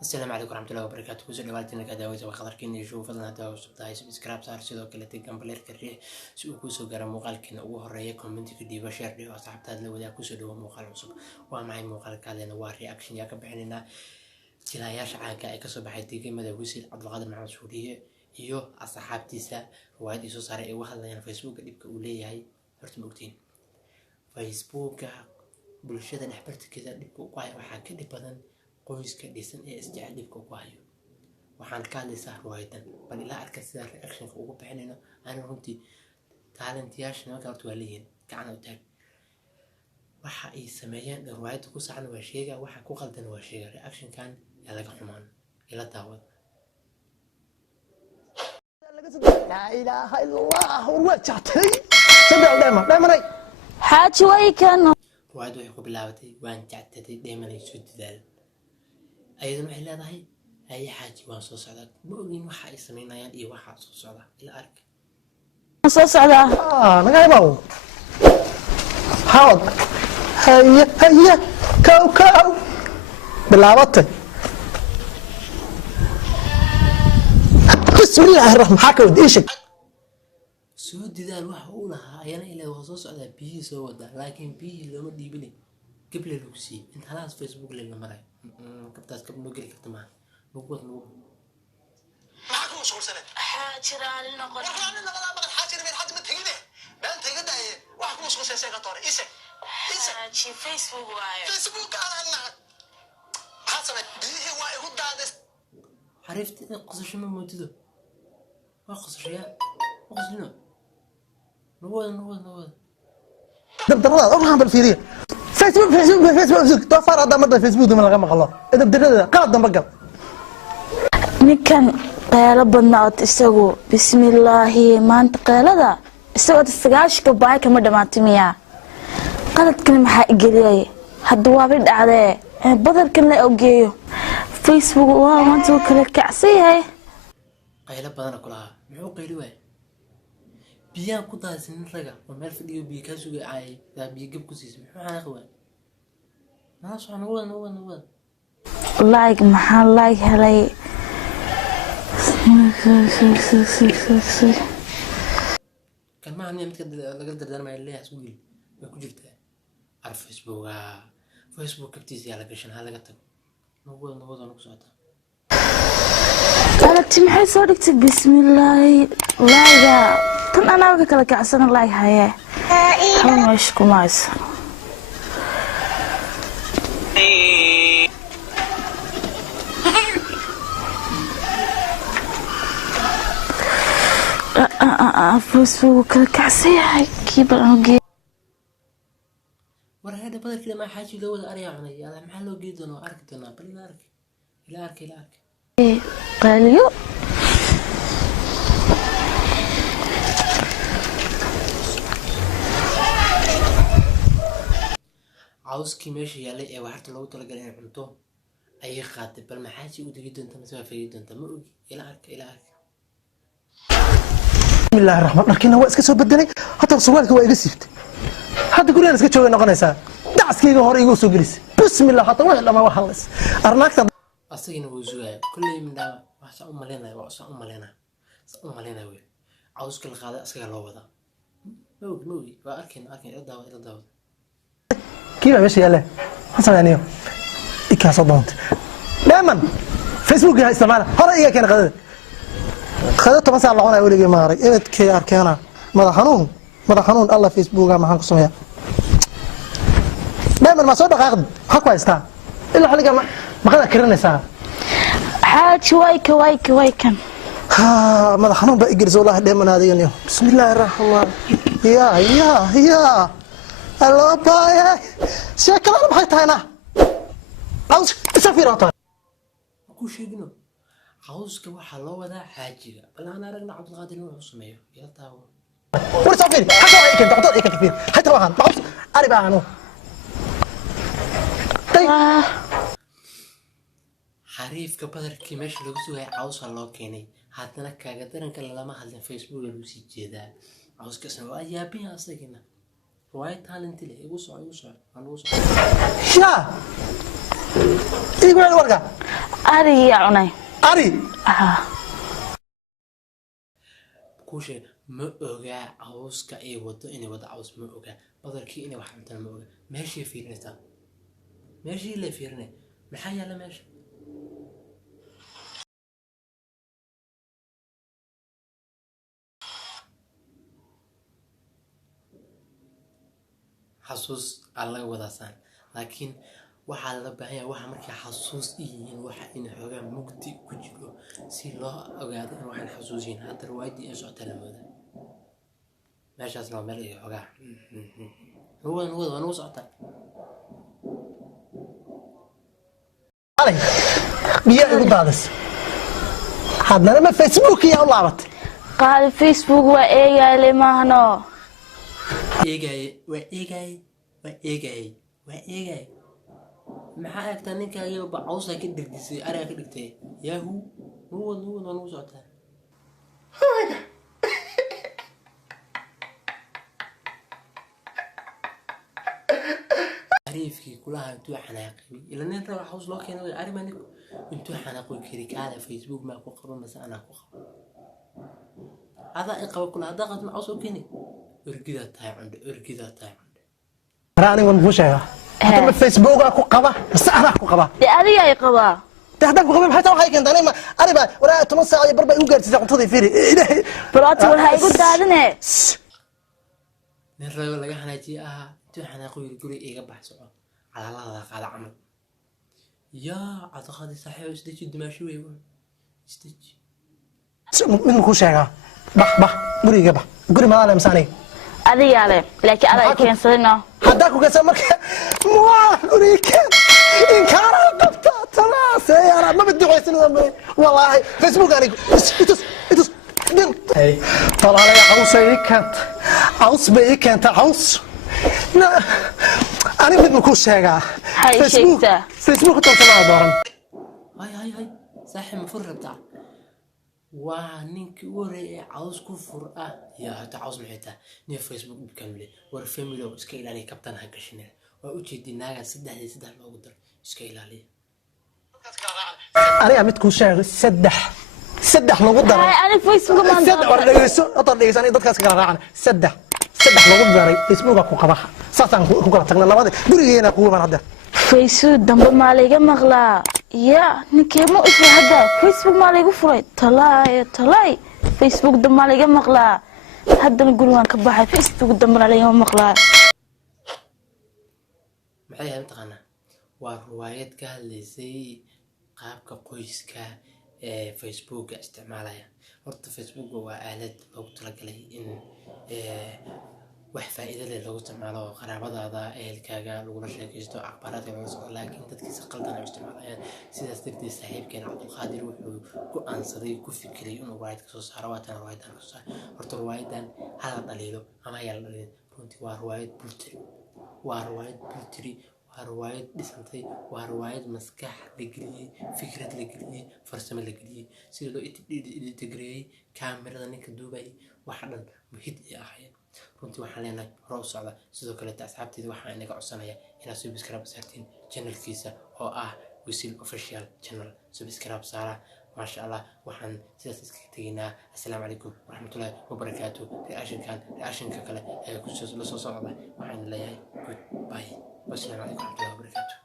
السلام عليكم ورحمة الله وبركاته. كل سنة وانتم كداوية وخضر كين يشوف فضلنا هذا وسبتاي سبسكرايب صار سيدو كلا تيجان بلير كريه سو كوسو جرا مقال كنا وهرية كومنت كدي بشر دي وصاحب تاد لو ده كوسو دو مقال عصب ومعي مقال كالنا واري أكشن يا كبحنا تلاياش عاقة كسب حيتي ماذا ويسيل عبد القادر مع السعودية iyo asxaabtiisa waad isoo saaray ee waxa la Facebook dibka uu leeyahay horta moogtiin Facebook bulshada dhexbartikeeda dibka uu qaayo waxa ka dib badan qoyska dhisan ee isjecel dibka uu qaayo waxaan ka hadlaysaa ruwaydan bal ilaa arka sida reaction ugu bixinayno aan runtii talentyaasha marka horta waa leeyihiin gacan u taag waxa ay sameeyeen ruwayda ku saxan waa sheega waxa ku qaldan waa sheega reaction kan yaa laga xumaan ila daawad لا إله إلا الله وجهتي سبع دائما حاجي ويكن وايد وحكو بلاوتي وان جعتتي دائما يسود ذال أيضا وحي لا ضحي أي حاجة وان صوص عدد مؤمن وحا يسمينا يعني إيه وحا صوص عدد إلى أرك صوص على نقايبو حاضر هيا كاو بلاوتي بسم الله الرحمن حكود إيشك سود ذال وحا أولها أيانا إلا وصوص عدد بيه سودا لكن بيه لما ديبني قبل الوكسي انت خلاص فيسبوك لنا مراي كبتاس قبل نقول لك تمام نقول معكم مشغول سنة حاجر على النقل وحنا نغلا بقى حاجر من حد متهينه ما انت قد ايه وحكم مشغول سنة قطار ايش حاجي فيسبوك وايو فيسبوك انا حسب بيه واي هو دادس عرفت قصش من موتدو قصش يا قصش نوال دبدرة أروح بالفيرية فيسبوك توفر هذا مرة فيسبوك من الغمق الله إذا بدرة قاعد بقى ninkan qeelo badnaad isagu bismillaahi maanta qeelada isagoo isagaashka baay kama dhamaatay miya qaladkan maxaa igeliyay hadda waa dhacday badarkan la ogeeyo Facebook waa maanta kala kacsiyay qayla badan kulaha muxuu qayli waay biyaan ku daadsan raga oo meel fadhiyo biyo ka sugay ay biyo gab ku siisay muxuu xanaaq waay naas waxaan wada like maxaa like helay كان ما عندي متكد لقدر دار ما يليه اسوي ما كجرت عارف فيسبوك كبتيزي على قشن هذا قتل نوض نقصعته قالت maxay soo dhigtay bismillaahi laaga tan anaa kala kacsan laay haye hal meesh kumaas فيسبوك kala kacsan kiibaan war hada badal kale ma xaaji loo wada ariya cunay yaa maxaa loo geedo noo arki doonaa bal ila arki qaaliyo cawskii meesha yaalay ee waxarta loogu talagalay in cunto ayay qaatay bal maxaa si u digi doonta mise waa faydi doonta ma ogi ila arki بسم الله الرحمن الرحيم هو اسكت بدلي حتى سوالك هو يقصفت حتى كلنا اسكت شوي نقنيسا دعسكيغا هوري igu soo gelis بسم الله حتى wax lama waxalis arnaagta asagina wuu sugaya kulli min daa wax soo maleynaa way cawska la qaada asaga loo wada moogi waa arkin ila daawad kiiba meesha yaale hasaaniyo ikaaso doonta dheeman Facebook yaa isticmaala hore iga keen qadada خذت مثلا لعنا يقول لي ما رأي إبد كي أركانا ماذا حنون الله فيسبوك ما حنكو سميا دائما ما صدق أخذ حكوا يستا إلا حلقة ما قد أكررني ساعة حاج ويكن ها ماذا حنون بقى يجلس الله دائما هذا اليوم بسم الله الرحمن الرحيم يا الله باي شكرا أنا بحيت هنا عاوز سفير أطار أكو شيء جنو عاوزك waxa loo wadaa xaajiga bal aan aragna Cabdul Qaadir inuu sameeyo ila taawo ورسافير حتى وعيك انت قطع كثير حتى وهان بعوز أنا بقى عنه طيب xariifka badarkii meesha lagu sugay caws loo keenay haddana kaaga daranka lama hadlin Facebook lagu sii jeedaa cawskaasna waa yaabin asagina way talent leh igu soo يا يقول الورقة arigiya cunay ari kuushe ma ogaa cawska ay wado inay wada caws ma ogaa badarkii inay wax cuntaan ma ogaa meeshii fiirinaysaa meeshii la fiirinay maxaa yaala meesha xasuus alla wadaasaan laakiin waxaa la baahan yahay waxa markay xasuus yihiin waxa in xoogaa mugdi ku jiro si loo ogaado in waxaan xasuus yihiin hadda riwaayadii in socota la moodaa meeshaasna waa meel iyo xoogaa waa nagu socotaa alay biyo igu daadis haddana ma Facebook yaa u laabatay qaali Facebook waa eegaale maahno eegay maxaa eegtaa ninkaagiiba bacawsa ka degdisay ariga ka dhigtay yahu nuwad waa nagu socotaa ariifkii kulaha intuu xanaaqay ila nin raba xaws loo keenay ariba nin intuu xanaaqay kiri kaala Facebook ma ku qaban mase anaa ku qaban adaa i qaba kula hadaa qad macaws oo keenay urgida tahay rani wan busheega hadda Facebook ku qaba mase anaa ku qaba adiga ay qabaa hadda ku qaba maxay tahay keentan ma ariba waraa 10 saac iyo barba u gaartay cuntadii fiiri ilaahay baraati waxa igu daadine nin raba laga xanaajiye intuu xanaaqay guri iga baxso calaalada qaada camal yaa adaqadi saxiib isdeji dimaashu weey isdeji min ku sheega bah guriga bah guri ma la imsaanay adiga le laakiin adaa keensadino hadda ku gasan marka waa guriga in kaara qabta talaas yara ma bidixaysin wallahi Facebook ani itus din ay talaala ya caws bay kanta caws أنا بدي نكون شاقة فيسبوك تنسى دوران هاي صاحي مفر بتاع وانك وري عاوز كفر يا هتا عاوز محيطة ني فيسبوك بكاملة ور فيميلو اسكيل علي كابتن هكاشنة وأوجي ناقة سدح ما أقدر اسكيل علي أنا أمي تكون شاقة سدح ما أقدر أنا فيسبوك ما سدح ولا دقيسو أطر دقيسو أنا ضدك اسكيل راعنا سدح ما أقدر فيسبوك أكو قباحة ساسان ku kala tagna labada gurigeena ku waan hadda Facebook dambe ma layga maqlaa ya ninkeemo isla hadda Facebook ma laygu furay talaay Facebook dambe ma layga maqlaa hadda gurigan ka baxay Facebook dambe ma layga maqlaa maxay ahayd taqana waa riwaayad ka hadlaysay qaabka qoyska ee Facebook isticmaalaya horta Facebook waa aalad loogu talagalay in wax faa'iido leh lagu isticmaalo qaraabadaada ehelkaaga lagula sheekaysto akhbaaraadka laga soo laakiin dadkiisa qaldan ay isticmaalayaan sidaas darteed saaxiibkeen Cabdulqaadir wuxuu ku aansaday ku fikiray inuu riwaayad ka soo saaro waatan riwaayadan ka soo saaro horta riwaayadan hala dhaliilo ama yaa la dhaliilo runtii waa riwaayad bultiri waa riwaayad dhisantay waa riwaayad maskax la geliyay fikrad la geliyay farsamo la geliyay sida loo integrate kaamirada ninka duubay waxa dhan muhiim ah runtii waxaan leenahay hore u socda sidoo kale asxaabteeda waxaan inaga codsanayaa inaad subscribe saartiin channelkiisa oo Wisil Official Channel subscribe saara ما شاء الله وحن سيستكتينا السلام عليكم ورحمة الله وبركاته رياكشن كلا كل صوص وحن لا جود باي والسلام عليكم ورحمة الله وبركاته